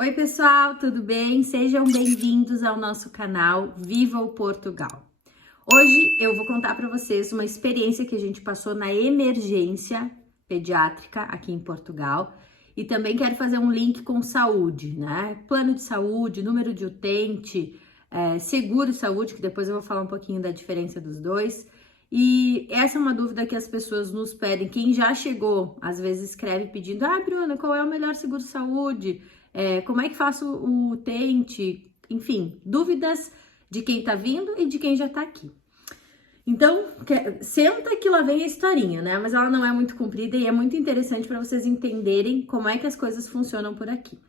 Oi pessoal, tudo bem? Sejam bem-vindos ao nosso canal Viva o Portugal. Hoje eu vou contar para vocês uma experiência que a gente passou na emergência pediátrica aqui em Portugal e também quero fazer um link com saúde, né? Plano de saúde, número de utente, seguro saúde, que depois eu vou falar um pouquinho da diferença dos dois. E essa é uma dúvida que as pessoas nos pedem. Quem já chegou, às vezes escreve pedindo: Bruna, qual é o melhor seguro saúde? Como é que faço o utente? Enfim, dúvidas de quem tá vindo e de quem já tá aqui. Então, senta que lá vem a historinha, né? Mas ela não é muito comprida e é muito interessante para vocês entenderem como é que as coisas funcionam por aqui.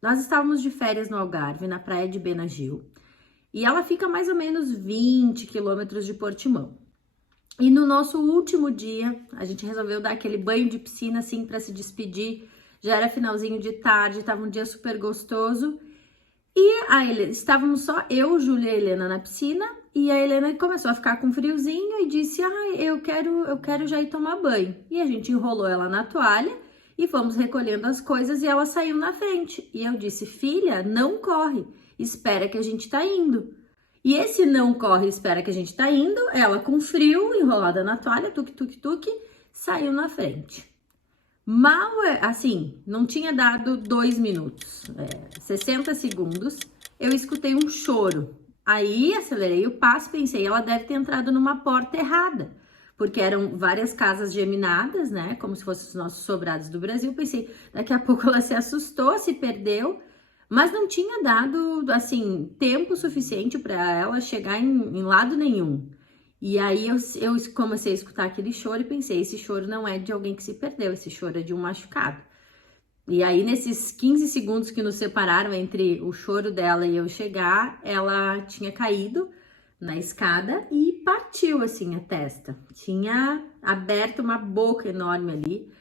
Nós estávamos de férias no Algarve, na praia de Benagil, e ela fica mais ou menos 20 quilômetros de Portimão. E no nosso último dia, a gente resolveu dar aquele banho de piscina assim para se despedir. Já era finalzinho de tarde, estava um dia super gostoso. E estávamos só eu, Júlia e a Helena na piscina. E a Helena começou a ficar com friozinho e disse: eu quero já ir tomar banho. E a gente enrolou ela na toalha e fomos recolhendo as coisas e ela saiu na frente. E eu disse: filha, não corre, espera que a gente tá indo. E esse não corre, espera que a gente tá indo, ela com frio, enrolada na toalha, tuque, saiu na frente. Mal, assim, não tinha dado 2 minutos, 60 segundos, eu escutei um choro. Aí acelerei o passo, pensei, ela deve ter entrado numa porta errada, porque eram várias casas geminadas, né, como se fossem os nossos sobrados do Brasil. Pensei, daqui a pouco ela se assustou, se perdeu, mas não tinha dado, assim, tempo suficiente para ela chegar em lado nenhum. E aí eu comecei a escutar aquele choro e pensei, esse choro não é de alguém que se perdeu, esse choro é de um machucado. E aí nesses 15 segundos que nos separaram entre o choro dela e eu chegar, ela tinha caído na escada e partiu assim a testa. Tinha aberto uma boca enorme ali.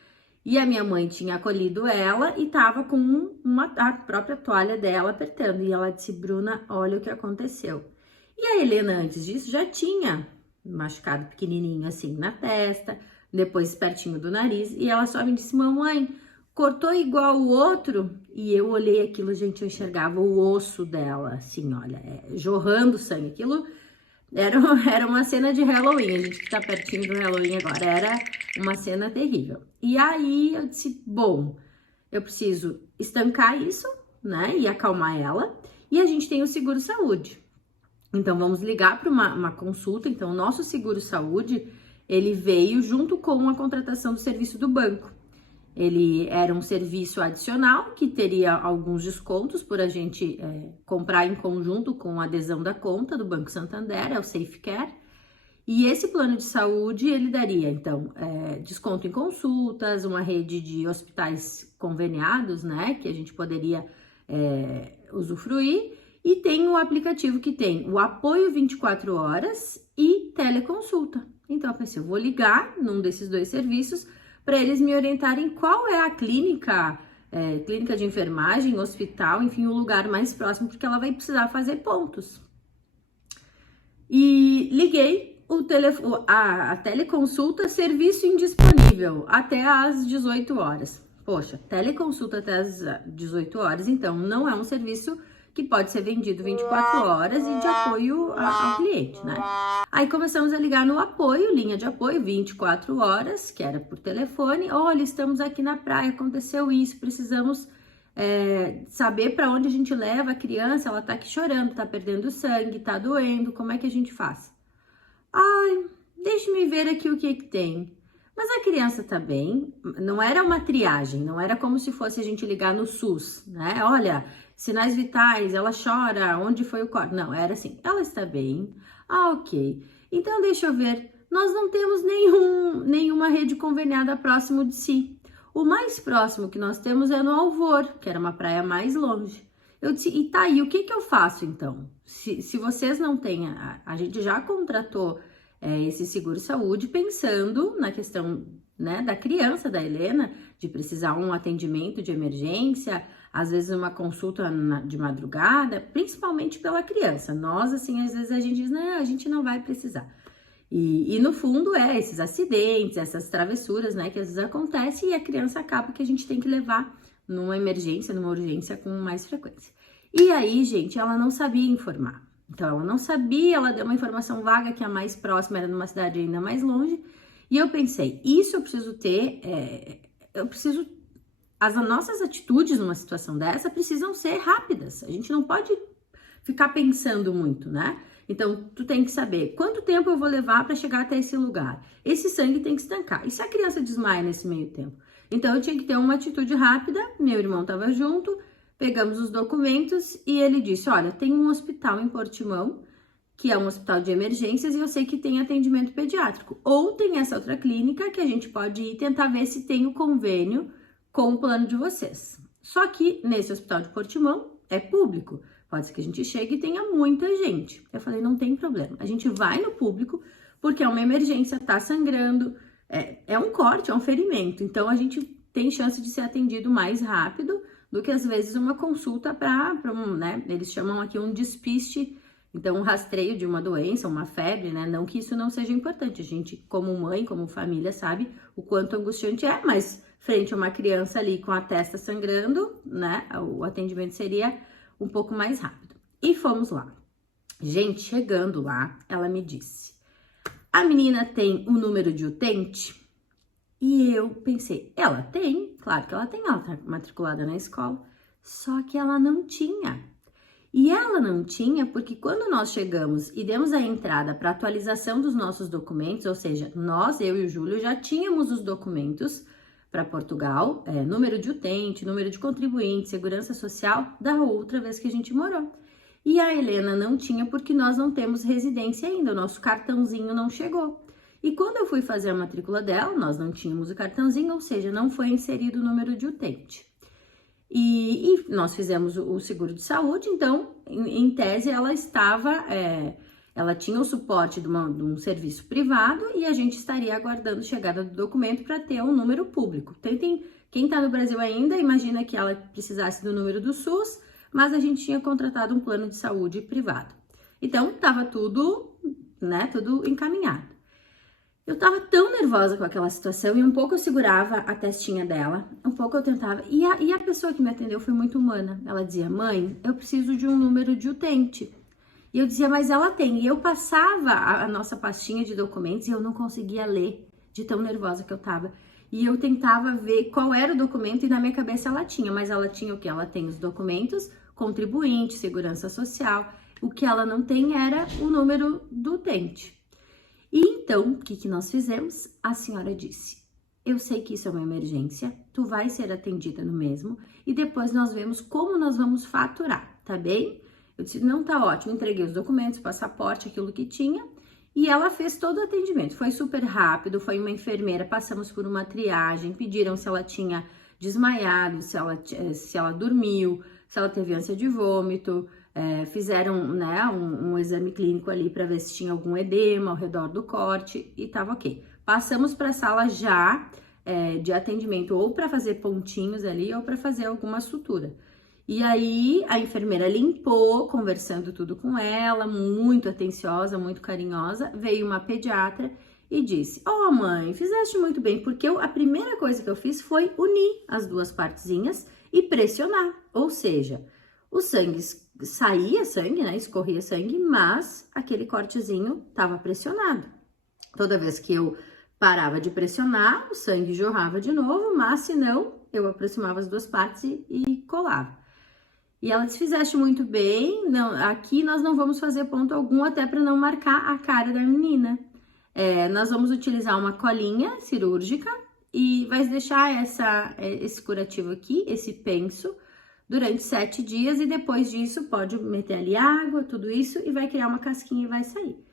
E a minha mãe tinha acolhido ela e tava com a própria toalha dela apertando. E ela disse: Bruna, olha o que aconteceu. E a Helena, antes disso, já tinha machucado pequenininho assim na testa, depois pertinho do nariz. E ela só me disse: mamãe, cortou igual o outro? E eu olhei aquilo, gente, eu enxergava o osso dela, assim, olha, jorrando sangue. Aquilo era uma cena de Halloween, a gente que tá pertinho do Halloween agora, era uma cena terrível. E aí eu disse, bom, eu preciso estancar isso, né, e acalmar ela, e a gente tem o seguro saúde. Então vamos ligar para uma consulta. Então o nosso seguro saúde, ele veio junto com a contratação do serviço do banco. Ele era um serviço adicional que teria alguns descontos por a gente comprar em conjunto com a adesão da conta do Banco Santander, é o Safecare. E esse plano de saúde, ele daria, então, desconto em consultas, uma rede de hospitais conveniados, né, que a gente poderia usufruir. E tem um aplicativo que tem o apoio 24 horas e teleconsulta. Então, eu pensei, eu vou ligar num desses dois serviços para eles me orientarem qual é a clínica de enfermagem, hospital, enfim, o lugar mais próximo, porque ela vai precisar fazer pontos. E liguei a teleconsulta, serviço indisponível até às 18 horas. Poxa, teleconsulta até às 18 horas, então não é um serviço que pode ser vendido 24 horas e de apoio ao cliente, né? Aí começamos a ligar no apoio, linha de apoio, 24 horas, que era por telefone. Olha, estamos aqui na praia, aconteceu isso, precisamos saber para onde a gente leva a criança, ela tá aqui chorando, tá perdendo sangue, tá doendo, como é que a gente faz? Deixa-me ver aqui o que tem. Mas a criança tá bem, não era uma triagem, não era como se fosse a gente ligar no SUS, né? Olha, sinais vitais, ela chora, onde foi o corte? Não, era assim, ela está bem, ok. Então, deixa eu ver, nós não temos nenhuma rede conveniada próximo de si. O mais próximo que nós temos é no Alvor, que era uma praia mais longe. Eu disse, e tá aí, o que eu faço então? Se vocês não têm, a gente já contratou esse seguro saúde pensando na questão, né, da criança, da Helena, de precisar um atendimento de emergência, às vezes uma consulta de madrugada, principalmente pela criança. Nós, assim, às vezes a gente diz, não, a gente não vai precisar. E no fundo esses acidentes, essas travessuras, né, que às vezes acontecem e a criança acaba que a gente tem que levar numa emergência, numa urgência com mais frequência. E aí, gente, ela não sabia informar. Então, ela não sabia, ela deu uma informação vaga que a mais próxima era numa cidade ainda mais longe. E eu pensei, isso eu preciso ter, as nossas atitudes numa situação dessa precisam ser rápidas. A gente não pode ficar pensando muito, né? Então, tu tem que saber quanto tempo eu vou levar para chegar até esse lugar. Esse sangue tem que estancar. E se a criança desmaia nesse meio tempo? Então, eu tinha que ter uma atitude rápida. Meu irmão estava junto, pegamos os documentos e ele disse, olha, tem um hospital em Portimão, que é um hospital de emergências, e eu sei que tem atendimento pediátrico. Ou tem essa outra clínica que a gente pode ir tentar ver se tem o convênio com o plano de vocês. Só que nesse hospital de Portimão é público. Pode ser que a gente chegue e tenha muita gente. Eu falei, não tem problema. A gente vai no público, porque é uma emergência, tá sangrando, é um corte, é um ferimento. Então, a gente tem chance de ser atendido mais rápido do que, às vezes, uma consulta para né? Eles chamam aqui um despiste, então, um rastreio de uma doença, uma febre, né? Não que isso não seja importante. A gente, como mãe, como família, sabe o quanto angustiante é, mas frente a uma criança ali com a testa sangrando, né? O atendimento seria um pouco mais rápido. E fomos lá. Gente, chegando lá, ela me disse, a menina tem o número de utente? E eu pensei, ela tem, claro que ela tem, ela tá matriculada na escola, só que ela não tinha. E ela não tinha porque quando nós chegamos e demos a entrada para atualização dos nossos documentos, ou seja, nós, eu e o Júlio, já tínhamos os documentos para Portugal, número de utente, número de contribuinte, segurança social, da outra vez que a gente morou. E a Helena não tinha porque nós não temos residência ainda, o nosso cartãozinho não chegou. E quando eu fui fazer a matrícula dela, nós não tínhamos o cartãozinho, ou seja, não foi inserido o número de utente. E nós fizemos o seguro de saúde, então, em tese, ela estava... ela tinha o suporte de um serviço privado e a gente estaria aguardando a chegada do documento para ter um número público. Então, quem está no Brasil ainda, imagina que ela precisasse do número do SUS, mas a gente tinha contratado um plano de saúde privado. Então, estava tudo, né, tudo encaminhado. Eu estava tão nervosa com aquela situação e um pouco eu segurava a testinha dela, um pouco eu tentava. E a pessoa que me atendeu foi muito humana. Ela dizia, mãe, eu preciso de um número de utente. E eu dizia, mas ela tem. E eu passava a nossa pastinha de documentos e eu não conseguia ler, de tão nervosa que eu tava. E eu tentava ver qual era o documento e na minha cabeça ela tinha. Mas ela tinha o quê? Ela tem os documentos, contribuinte, segurança social. O que ela não tem era o número do utente. E então, o que nós fizemos? A senhora disse, eu sei que isso é uma emergência, tu vai ser atendida no mesmo e depois nós vemos como nós vamos faturar, tá bem? Eu disse, não, tá ótimo, entreguei os documentos, passaporte, aquilo que tinha, e ela fez todo o atendimento. Foi super rápido, foi uma enfermeira, passamos por uma triagem, pediram se ela tinha desmaiado, se ela dormiu, se ela teve ânsia de vômito, fizeram, né, um exame clínico ali para ver se tinha algum edema ao redor do corte e tava ok. Passamos para a sala já de atendimento, ou para fazer pontinhos ali, ou para fazer alguma sutura. E aí, a enfermeira limpou, conversando tudo com ela, muito atenciosa, muito carinhosa. Veio uma pediatra e disse, ó mãe, fizeste muito bem, porque a primeira coisa que eu fiz foi unir as duas partezinhas e pressionar. Ou seja, o sangue, saía sangue, né, escorria sangue, mas aquele cortezinho estava pressionado. Toda vez que eu parava de pressionar, o sangue jorrava de novo, mas se não, eu aproximava as duas partes e colava. E ela disse, fizeste muito bem, não, aqui nós não vamos fazer ponto algum, até para não marcar a cara da menina. Nós vamos utilizar uma colinha cirúrgica e vai deixar esse curativo aqui, esse penso, durante 7 dias e depois disso pode meter ali água, tudo isso e vai criar uma casquinha e vai sair.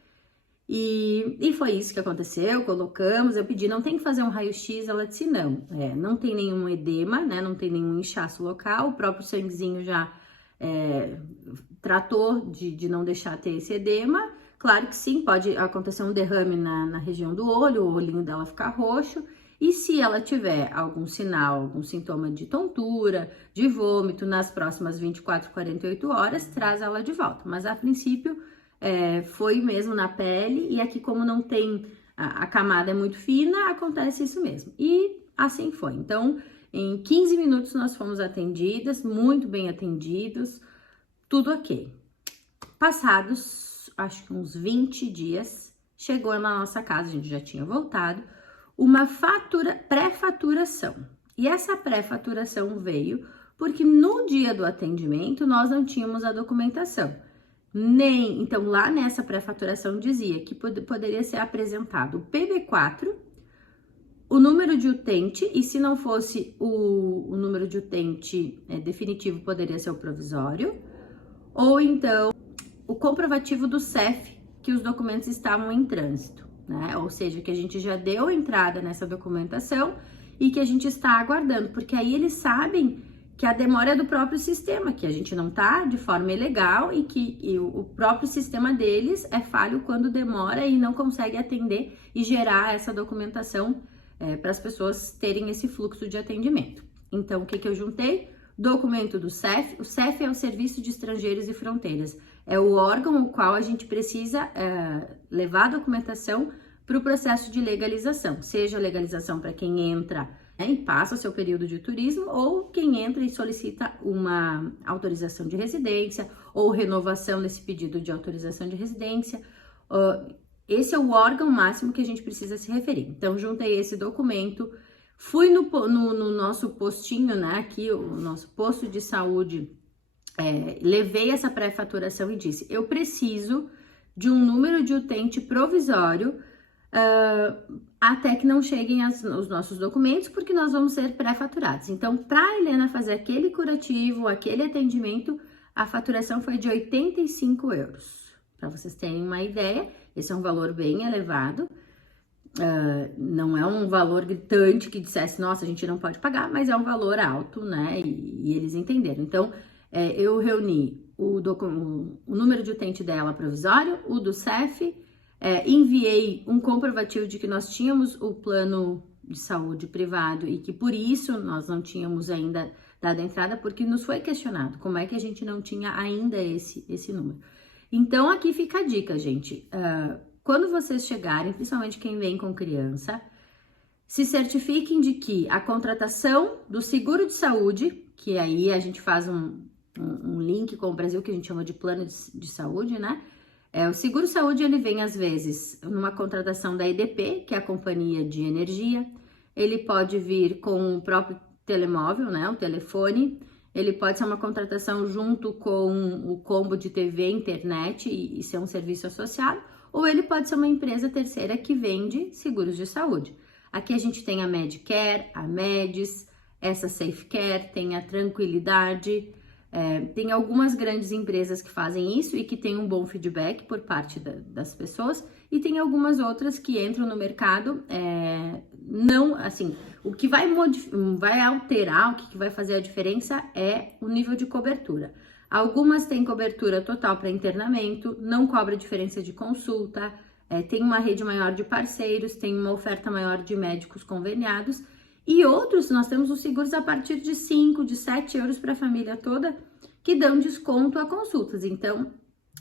E foi isso que aconteceu, colocamos, eu pedi, não tem que fazer um raio-x, ela disse não, não tem nenhum edema, né, não tem nenhum inchaço local, o próprio sanguezinho já tratou de não deixar ter esse edema. Claro que sim, pode acontecer um derrame na região do olho, o olhinho dela ficar roxo, e se ela tiver algum sinal, algum sintoma de tontura, de vômito, nas próximas 24, 48 horas, traz ela de volta. Mas a princípio foi mesmo na pele, e aqui como não tem, a camada é muito fina, acontece isso mesmo. E assim foi. Então, Em 15 minutos nós fomos atendidas, muito bem atendidos, tudo ok. Passados, acho que uns 20 dias, chegou na nossa casa, a gente já tinha voltado, uma pré-faturação. E essa pré-faturação veio porque no dia do atendimento nós não tínhamos a documentação. Então, lá nessa pré-faturação dizia que poderia ser apresentado o PB4, o número de utente, e se não fosse o número de utente definitivo, poderia ser o provisório, ou então o comprovativo do CEF, que os documentos estavam em trânsito, né? Ou seja, que a gente já deu entrada nessa documentação e que a gente está aguardando, porque aí eles sabem que a demora é do próprio sistema, que a gente não tá de forma ilegal e que o próprio sistema deles é falho quando demora e não consegue atender e gerar essa documentação para as pessoas terem esse fluxo de atendimento. Então, o que eu juntei? Documento do CEF. O CEF é o Serviço de Estrangeiros e Fronteiras. É o órgão o qual a gente precisa levar a documentação para o processo de legalização, seja legalização para quem entra e passa o seu período de turismo, ou quem entra e solicita uma autorização de residência ou renovação desse pedido de autorização de residência. Esse é o órgão máximo que a gente precisa se referir. Então, juntei esse documento, fui no nosso postinho, né, aqui, o nosso posto de saúde, levei essa pré-faturação e disse, eu preciso de um número de utente provisório até que não cheguem os nossos documentos, porque nós vamos ser pré-faturados. Então, para a Helena fazer aquele curativo, aquele atendimento, a faturação foi de 85 euros. Para vocês terem uma ideia, esse é um valor bem elevado. Não é um valor gritante que dissesse, nossa, a gente não pode pagar, mas é um valor alto, né? E eles entenderam. Então, eu reuni o número de utente dela provisório, o do CEF, enviei um comprovativo de que nós tínhamos o plano de saúde privado e que por isso nós não tínhamos ainda dado entrada, porque nos foi questionado como é que a gente não tinha ainda esse número. Então, aqui fica a dica, gente. Quando vocês chegarem, principalmente quem vem com criança, se certifiquem de que a contratação do seguro de saúde, que aí a gente faz um link com o Brasil, que a gente chama de plano de saúde, né? O seguro-saúde, ele vem, às vezes, numa contratação da EDP, que é a companhia de energia. Ele pode vir com o próprio telemóvel, né, o telefone. Ele pode ser uma contratação junto com o combo de TV, internet e ser um serviço associado. Ou ele pode ser uma empresa terceira que vende seguros de saúde. Aqui a gente tem a Medcare, a Medis, essa Safecare, tem a Tranquilidade. Tem algumas grandes empresas que fazem isso e que tem um bom feedback por parte das pessoas, e tem algumas outras que entram no mercado, não, assim, o que vai alterar, o que vai fazer a diferença é o nível de cobertura. Algumas têm cobertura total para internamento, não cobra diferença de consulta, tem uma rede maior de parceiros, tem uma oferta maior de médicos conveniados. E outros, nós temos os seguros a partir de 5, de 7 euros para a família toda, que dão desconto a consultas. Então,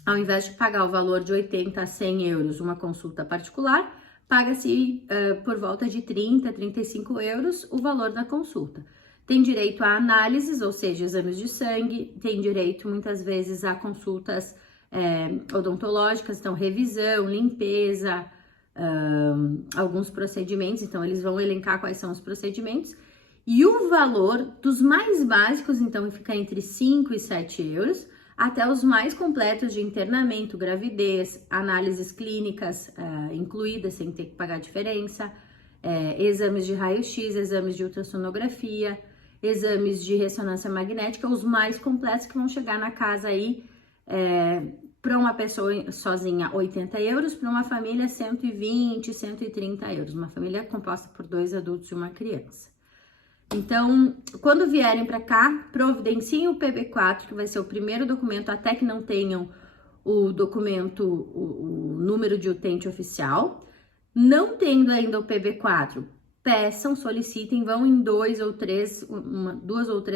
ao invés de pagar o valor de 80 a 100 euros uma consulta particular, paga-se por volta de 30, 35 euros o valor da consulta. Tem direito a análises, ou seja, exames de sangue, tem direito muitas vezes a consultas odontológicas, então revisão, limpeza, alguns procedimentos, então eles vão elencar quais são os procedimentos, e o valor dos mais básicos, então, fica entre 5 e 7 euros, até os mais completos de internamento, gravidez, análises clínicas incluídas, sem ter que pagar diferença, exames de raio-x, exames de ultrassonografia, exames de ressonância magnética, os mais completos, que vão chegar na casa aí, para uma pessoa sozinha, 80 euros, para uma família, 120, 130 euros. Uma família composta por 2 adultos e uma criança. Então, quando vierem para cá, providenciem o PB4, que vai ser o primeiro documento, até que não tenham o documento, o número de utente oficial. Não tendo ainda o PB4, peçam, solicitem, vão em 2 ou 3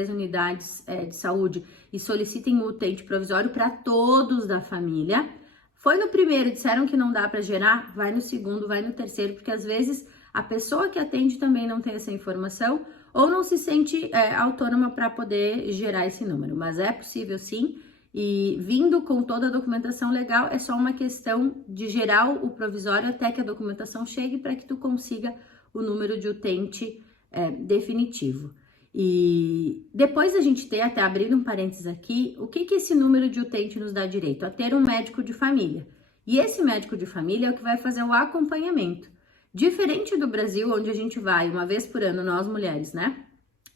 unidades de saúde e solicitem o utente provisório para todos da família. Foi no primeiro, disseram que não dá para gerar, vai no segundo, vai no terceiro, porque às vezes a pessoa que atende também não tem essa informação, ou não se sente autônoma para poder gerar esse número, mas é possível sim, e vindo com toda a documentação legal, é só uma questão de gerar o provisório até que a documentação chegue para que tu consiga o número de utente definitivo. E depois a gente ter, até abrindo um parênteses aqui, o que esse número de utente nos dá direito? A ter um médico de família. E esse médico de família é o que vai fazer o acompanhamento. Diferente do Brasil, onde a gente vai uma vez por ano, nós mulheres, né?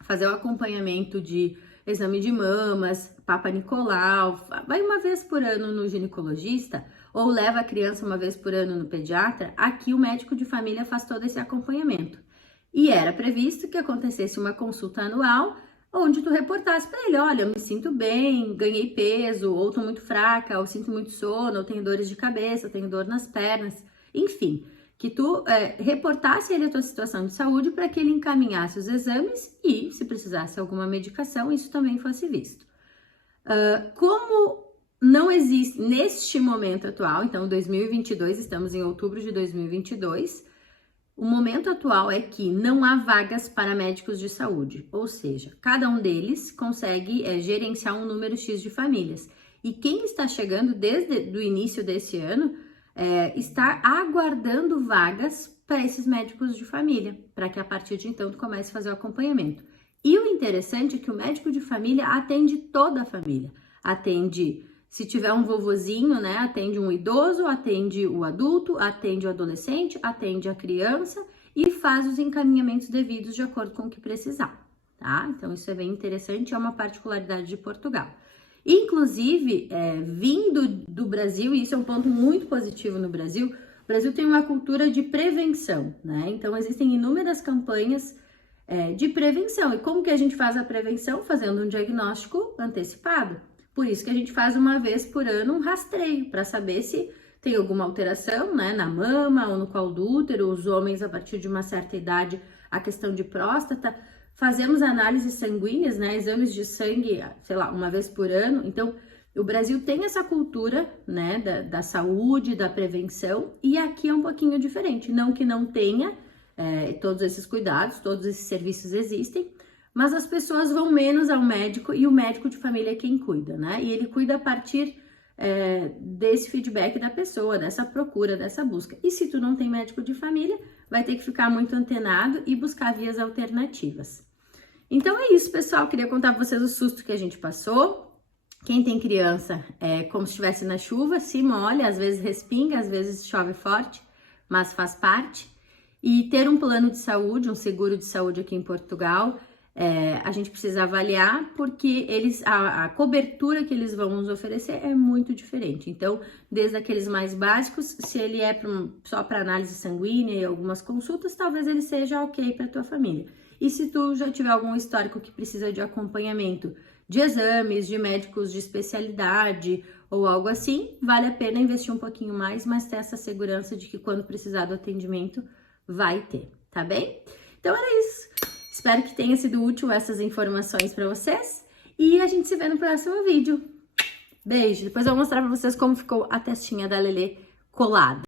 Fazer o acompanhamento de exame de mamas, Papa Nicolau, vai uma vez por ano no ginecologista, ou leva a criança uma vez por ano no pediatra, aqui o médico de família faz todo esse acompanhamento. E era previsto que acontecesse uma consulta anual, onde tu reportasse para ele, olha, eu me sinto bem, ganhei peso, ou tô muito fraca, ou sinto muito sono, ou tenho dores de cabeça, tenho dor nas pernas, enfim, que tu reportasse ele a tua situação de saúde para que ele encaminhasse os exames e, se precisasse alguma medicação, isso também fosse visto. Como não existe, neste momento atual, então 2022, estamos em outubro de 2022, o momento atual é que não há vagas para médicos de saúde, ou seja, cada um deles consegue gerenciar um número X de famílias. E quem está chegando desde o início desse ano está aguardando vagas para esses médicos de família, para que a partir de então tu comece a fazer o acompanhamento. E o interessante é que o médico de família atende toda a família, atende. Se tiver um vovozinho, né, atende um idoso, atende o adulto, atende o adolescente, atende a criança e faz os encaminhamentos devidos de acordo com o que precisar, tá? Então, isso é bem interessante, é uma particularidade de Portugal. Inclusive, vindo do Brasil, e isso é um ponto muito positivo no Brasil, o Brasil tem uma cultura de prevenção, né? Então, existem inúmeras campanhas de prevenção. E como que a gente faz a prevenção? Fazendo um diagnóstico antecipado. Por isso que a gente faz uma vez por ano um rastreio, para saber se tem alguma alteração, né, na mama ou no colo do útero. Os homens, a partir de uma certa idade, a questão de próstata. Fazemos análises sanguíneas, né, exames de sangue, sei lá, uma vez por ano. Então, o Brasil tem essa cultura, né, da saúde, da prevenção, e aqui é um pouquinho diferente. Não que não tenha todos esses cuidados, todos esses serviços existem, mas as pessoas vão menos ao médico e o médico de família é quem cuida, né? E ele cuida a partir desse feedback da pessoa, dessa procura, dessa busca. E se tu não tem médico de família, vai ter que ficar muito antenado e buscar vias alternativas. Então é isso, pessoal. Queria contar para vocês o susto que a gente passou. Quem tem criança é como se estivesse na chuva, se molha, às vezes respinga, às vezes chove forte, mas faz parte. E ter um plano de saúde, um seguro de saúde aqui em Portugal, a gente precisa avaliar, porque a cobertura que eles vão nos oferecer é muito diferente. Então, desde aqueles mais básicos, se ele é só para análise sanguínea e algumas consultas, talvez ele seja ok para tua família. E se tu já tiver algum histórico que precisa de acompanhamento de exames, de médicos de especialidade ou algo assim, vale a pena investir um pouquinho mais, mas ter essa segurança de que quando precisar do atendimento, vai ter, tá bem? Então era isso. Espero que tenha sido útil essas informações para vocês e a gente se vê no próximo vídeo. Beijo! Depois eu vou mostrar para vocês como ficou a testinha da Lelê colada.